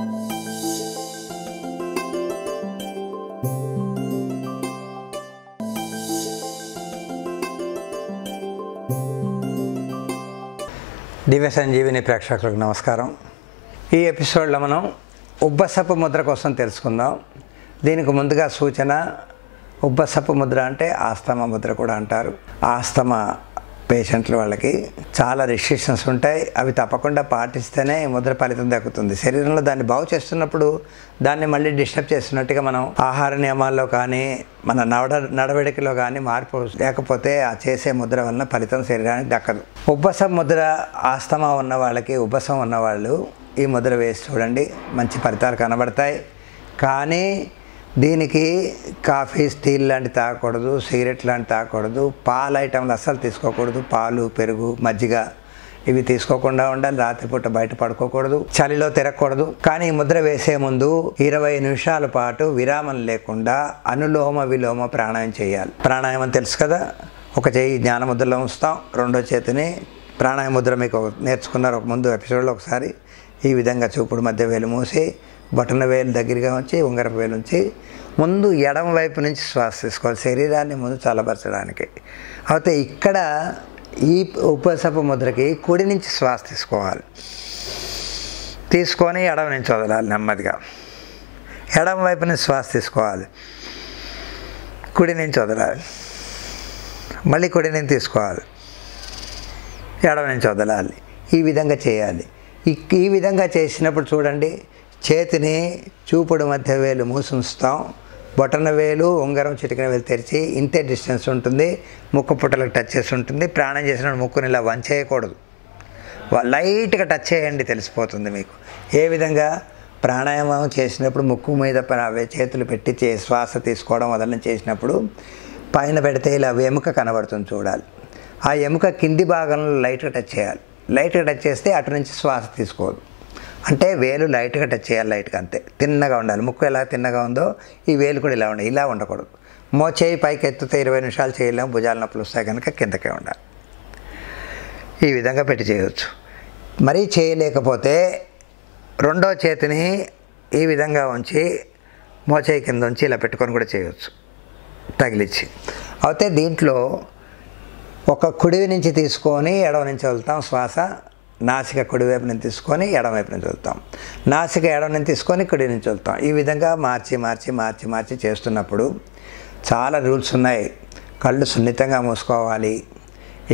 దివ్య సంజీవిని ప్రేక్షకులకు నమస్కారం. ఈ ఎపిసోడ్లో మనం ఉబ్బసపు ముద్ర కోసం తెలుసుకుందాం. దీనికి ముందుగా సూచన, ఉబ్బసపు ముద్ర అంటే ఆస్తమా ముద్ర కూడా అంటారు. ఆస్తమా పేషెంట్ల వాళ్ళకి చాలా రిస్ట్రిక్షన్స్ ఉంటాయి. అవి తప్పకుండా పాటిస్తేనే ఈ ముద్ర ఫలితం దక్కుతుంది. శరీరంలో దాన్ని బాగు చేస్తున్నప్పుడు దాన్ని మళ్ళీ డిస్టర్బ్ చేస్తున్నట్టుగా మనం ఆహార నియమాల్లో కానీ మన నడవడికలో కానీ మార్పు లేకపోతే ఆ చేసే ముద్ర వలన ఫలితం శరీరానికి దక్కదు. ఉబ్బసం ముద్ర ఆస్తమా ఉన్న వాళ్ళకి, ఉబ్బసం ఉన్నవాళ్ళు ఈ ముద్ర వేసి చూడండి, మంచి ఫలితాలు కనబడతాయి. కానీ దీనికి కాఫీ, స్టీల్ లాంటి తాగకూడదు, సిగరెట్ లాంటి తాగకూడదు, పాల ఐటమ్లు అస్సలు తీసుకోకూడదు. పాలు, పెరుగు, మజ్జిగ ఇవి తీసుకోకుండా ఉండాలి. రాత్రిపూట బయట పడుకోకూడదు, చలిలో తిరగకూడదు. కానీ ఈ ముద్ర వేసే ముందు 20 నిమిషాల పాటు విరామం లేకుండా అనులోమ విలోమ ప్రాణాయామం చేయాలి. ప్రాణాయామం తెలుసు కదా, ఒక చేయి జ్ఞాన ముద్రలో ఉంచుతాం, రెండో చేతిని ప్రాణాయామ ముద్ర మీకు నేర్చుకున్నారు ఒక ముందు ఎపిసోడ్లో ఒకసారి. ఈ విధంగా చూపుడు మధ్య వేలు మూసి బొటన వేలు దగ్గరగా ఉంచి ఉంగరపు వేలు ఉంచి ముందు ఎడమ వైపు నుంచి శ్వాస తీసుకోవాలి, శరీరాన్ని ముందు చల్లబరచడానికి. అయితే ఇక్కడ ఈ ఉబ్బసపు ముద్రకి కుడి నుంచి శ్వాస తీసుకోవాలి. తీసుకొని ఎడమ నుంచి వదలాలి నెమ్మదిగా. ఎడమ వైపు నుంచి శ్వాస తీసుకోవాలి, కుడి నుంచి వదలాలి, మళ్ళీ కుడి నుంచి తీసుకోవాలి, ఎడమ నుంచి వదలాలి. ఈ విధంగా చేయాలి. ఈ విధంగా చేసినప్పుడు చూడండి, చేతిని చూపుడు మధ్య వేలు మూసి ఉంచుతాం, బొటన వేలు ఉంగరం చిటికిన వేలు తెరిచి ఇంతే డిస్టెన్స్ ఉంటుంది, ముక్కు పుట్టలకు టచ్ చేసి ఉంటుంది. ప్రాణం చేసినప్పుడు ముక్కుని ఇలా వంచేయకూడదు, లైట్గా టచ్ చేయండి, తెలిసిపోతుంది మీకు. ఏ విధంగా ప్రాణాయామం చేసినప్పుడు ముక్కు మీద చేతులు పెట్టి శ్వాస తీసుకోవడం వదలని చేసినప్పుడు పైన పెడితే ఇలా ఎముక కనబడుతుంది చూడాలి. ఆ ఎముక కింది భాగంలో లైట్గా టచ్ చేయాలి. లైట్గా టచ్ చేస్తే అటు నుంచి శ్వాస తీసుకోవద్దు. అంటే వేలు లైట్గా టచ్ చేయాలి, లైట్గా అంతే, తిన్నగా ఉండాలి. ముక్కు ఎలా తిన్నగా ఉందో ఈ వేలు కూడా ఇలా ఉండాలి, ఇలా ఉండకూడదు. చేయి పైకి ఎత్తితే 20 నిమిషాలు చేయలేము, భుజాల నొప్పులు వస్తాయి కనుక కిందకే ఉండాలి. ఈ విధంగా పెట్టి చేయవచ్చు. మరీ చేయలేకపోతే రెండో చేతిని ఈ విధంగా ఉంచి మోచేయి కింద ఉంచి ఇలా పెట్టుకొని కూడా చేయవచ్చు, తగిలించి. అయితే దీంట్లో ఒక కుడి నుంచి తీసుకొని ఎడమ నుంచి వదులుతాం శ్వాస. నాసిక కుడివైపు నుంచి తీసుకొని ఎడమవైపు నుంచి వదులుతాం, నాసిక ఎడమ నుంచి తీసుకొని కుడి నుంచి వదులుతాం. ఈ విధంగా మార్చి చేస్తున్నప్పుడు చాలా రూల్స్ ఉన్నాయి. కళ్ళు సున్నితంగా మూసుకోవాలి,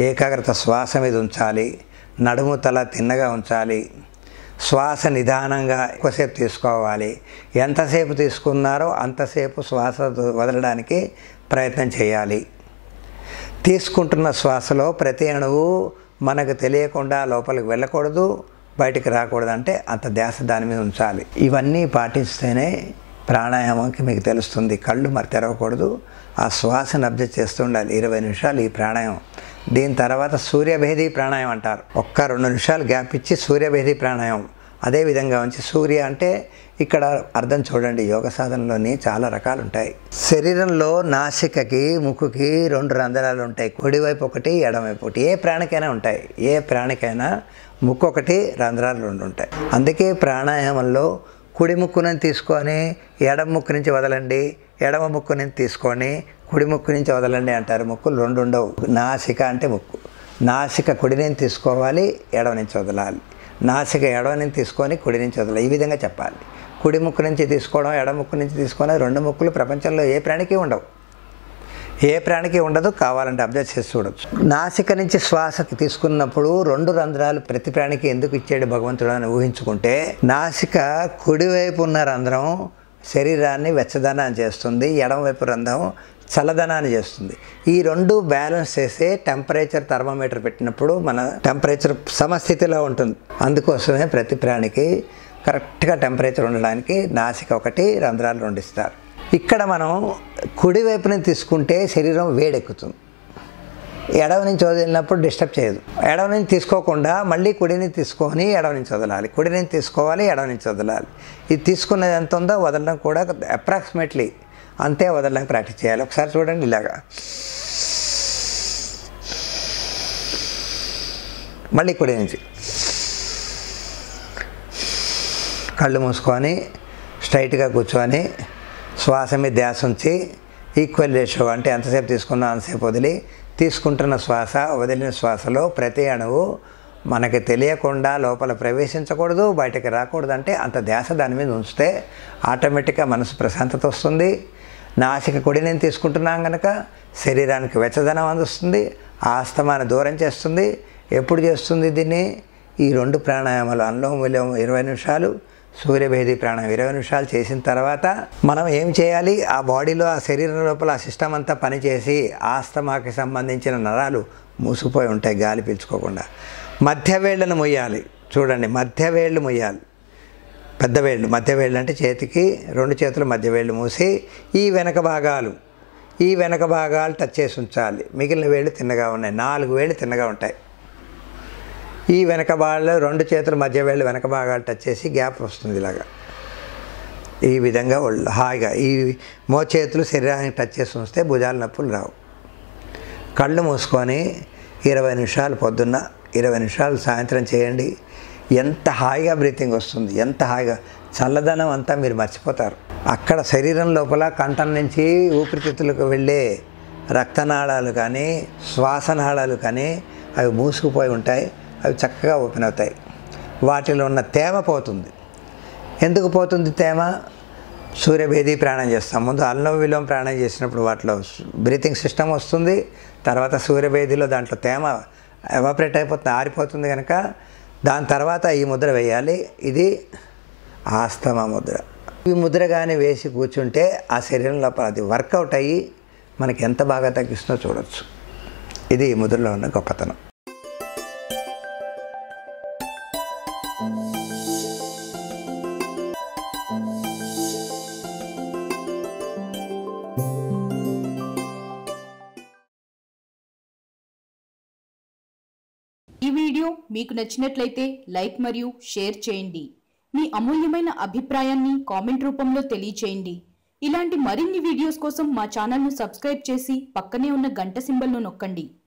ఏకాగ్రత శ్వాస మీద ఉంచాలి, నడుము తల తిన్నగా ఉంచాలి, శ్వాస నిదానంగా ఎక్కువసేపు తీసుకోవాలి. ఎంతసేపు తీసుకున్నారో అంతసేపు శ్వాస వదలడానికి ప్రయత్నం చేయాలి. తీసుకుంటున్న శ్వాసలో ప్రతి అణువు మనకు తెలియకుండా లోపలికి వెళ్ళకూడదు, బయటికి రాకూడదు. అంటే అంత ధ్యాస దాని మీద ఉంచాలి. ఇవన్నీ పాటిస్తేనే ప్రాణాయామంకి మీకు తెలుస్తుంది. కళ్ళు మరి తెరవకూడదు, ఆ శ్వాసను అబ్జర్వ్ చేస్తూ ఉండాలి 20 నిమిషాలు ఈ ప్రాణాయామం. దీని తర్వాత సూర్యభేది ప్రాణాయామం అంటారు. 1-2 నిమిషాలు గ్యాప్ ఇచ్చి సూర్యభేది ప్రాణాయామం అదేవిధంగా ఉంచి. సూర్య అంటే ఇక్కడ అర్థం చూడండి, యోగ సాధనలోని చాలా రకాలు ఉంటాయి. శరీరంలో నాసికకి ముక్కుకి 2 రంధ్రాలు ఉంటాయి, కుడివైపు ఒకటి, ఎడమవైపు ఒకటి. ఏ ప్రాణికైనా ఉంటాయి, ఏ ప్రాణికైనా ముక్కు ఒకటి, రంధ్రాలు 2 ఉంటాయి. అందుకే ప్రాణాయామంలో కుడి ముక్కు నుంచి తీసుకొని ఎడమ ముక్కు నుంచి వదలండి, ఎడమ ముక్కు నుంచి తీసుకొని కుడి ముక్కు నుంచి వదలండి అంటారు. ముక్కులు 2 ఉండవు. నాసిక అంటే ముక్కు, నాసిక కుడి నుంచి తీసుకోవాలి, ఎడమ నుంచి వదలాలి, నాసిక ఎడమ నుంచి తీసుకొని కుడి నుంచి వదలాలి. ఈ విధంగా చెప్పాలి. కుడి ముక్కు నుంచి తీసుకోవడం, ఎడమ ముక్కు నుంచి తీసుకొని 2 ముక్కులు ప్రపంచంలో ఏ ప్రాణికి ఉండవు, ఏ ప్రాణికి ఉండదు. కావాలంటే అబ్జర్వ్ చేసి చూడవచ్చు. నాసిక నుంచి శ్వాస తీసుకున్నప్పుడు 2 రంధ్రాలు ప్రతి ప్రాణికి ఎందుకు ఇచ్చాడు భగవంతుడు అని ఊహించుకుంటే, నాసిక కుడివైపు ఉన్న రంధ్రం శరీరాన్ని వెచ్చదనాన్ని చేస్తుంది, ఎడమవైపు రంధ్రం చల్లదనాన్ని చేస్తుంది. ఈ 2 బ్యాలెన్స్ చేసే టెంపరేచర్ థర్మోమీటర్ పెట్టినప్పుడు మన టెంపరేచర్ సమస్థితిలో ఉంటుంది. అందుకోసమే ప్రతి ప్రాణికి కరెక్ట్గా టెంపరేచర్ ఉండడానికి నాసిక ఒకటి, రంధ్రాలు 2 ఇస్తారు. ఇక్కడ మనం కుడివైపు నుంచి తీసుకుంటే శరీరం వేడెక్కుతుంది, ఎడవ నుంచి వదిలినప్పుడు డిస్టర్బ్ చేయదు. ఎడవ నుంచి తీసుకోకుండా మళ్ళీ కుడిని తీసుకొని ఎడవ నుంచి వదలాలి, కుడి నుంచి తీసుకోవాలి, ఎడవ నుంచి వదలాలి. ఇది తీసుకున్నది ఎంత ఉందో వదలడం కూడా అప్రాక్సిమేట్లీ అంతే వదలడానికి ప్రాక్టీస్ చేయాలి. ఒకసారి చూడండి, ఇలాగా మళ్ళీ కుడి నుంచి కళ్ళు మూసుకొని స్ట్రైట్గా కూర్చొని శ్వాస మీద ధ్యాస ఉంచి ఈక్వల్ రేషియో అంటే ఎంతసేపు తీసుకున్నా అంతసేపు వదిలి తీసుకుంటున్న శ్వాస వదిలిన శ్వాసలో ప్రతి అణువు మనకి తెలియకుండా లోపల ప్రవేశించకూడదు, బయటకు రాకూడదు. అంటే అంత ధ్యాస దాని మీద ఉంచితే ఆటోమేటిక్గా మనసు ప్రశాంతత వస్తుంది. నాసిక కుడి నేను తీసుకుంటున్నాం కనుక శరీరానికి వెచ్చదనం అందుస్తుంది, ఆస్తమాన్ని దూరం చేస్తుంది. ఎప్పుడు చేస్తుంది దీన్ని? ఈ 2 ప్రాణాయామాలు అనులోమ విలోమ 20 నిమిషాలు, సూర్యభేది ప్రాణాయామం 20 నిమిషాలు చేసిన తర్వాత మనం ఏం చేయాలి? ఆ బాడీలో ఆ శరీరం లోపల ఆ సిస్టమ్ అంతా పనిచేసి ఆస్తమాకి సంబంధించిన నరాలు మూసుకుపోయి ఉంటాయి గాలి పీల్చుకోకుండా. మధ్య వేళ్ళను మొయ్యాలి. చూడండి, మధ్య వేళ్ళు మొయ్యాలి. పెద్ద వేళ్ళు, మధ్య వేళ్ళు అంటే చేతికి 2 చేతులు మధ్య వేళ్ళు మూసి ఈ వెనక భాగాలు టచ్ చేసి ఉంచాలి. మిగిలిన వేళ్ళు తిన్నగా ఉన్నాయి. 4 వేళ్ళు తిన్నగా ఉంటాయి. ఈ వెనక భాగాలు 2 చేతులు మధ్య వేళ్ళు వెనక భాగాలు టచ్ చేసి గ్యాప్ వస్తుంది ఇలాగా. ఈ విధంగా హాయిగా ఈ మోచేతులు శరీరానికి టచ్ చేసి ఉంచితే భుజాల నొప్పులు రావు. కళ్ళు మూసుకొని 20 నిమిషాలు పొద్దున్న, 20 నిమిషాలు సాయంత్రం చేయండి. ఎంత హాయిగా బ్రీతింగ్ వస్తుంది, ఎంత హాయిగా, చల్లదనం అంతా మీరు మర్చిపోతారు. అక్కడ శరీరం లోపల కంఠం నుంచి ఊపిరితిత్తులకు వెళ్ళే రక్తనాళాలు కానీ శ్వాసనాళాలు కానీ అవి మూసుకుపోయి ఉంటాయి. అవి చక్కగా ఓపెన్ అవుతాయి. వాటిలో ఉన్న తేమ పోతుంది. ఎందుకు పోతుంది తేమ? సూర్యభేది ప్రాణాయామం చేస్తాం. ముందు అనులోమ విలోమ ప్రాణాయామం చేసినప్పుడు వాటిలో బ్రీతింగ్ సిస్టమ్ వస్తుంది. తర్వాత సూర్యభేదిలో దాంట్లో తేమ ఎవాపరేట్ అయిపోతుంది, ఆరిపోతుంది కనుక దాని తర్వాత ఈ ముద్ర వేయాలి. ఇది ఆస్తమా ముద్ర. ఈ ముద్ర కానీ వేసి కూర్చుంటే ఆ శరీరం లోపల అది వర్కౌట్ అయ్యి మనకి ఎంత బాగా తగ్గిస్తుందో చూడవచ్చు. ఇది ఈ ముద్రలో ఉన్న గొప్పతనం. ఈ వీడియో మీకు నచ్చినట్లయితే లైక్ మరియు షేర్ చేయండి. మీ అమూల్యమైన అభిప్రాయాన్ని కామెంట్ రూపంలో తెలియచేయండి. ఇలాంటి మరిన్ని వీడియోస్ కోసం మా ఛానల్ను సబ్స్క్రైబ్ చేసి పక్కనే ఉన్న గంట సింబల్ను నొక్కండి.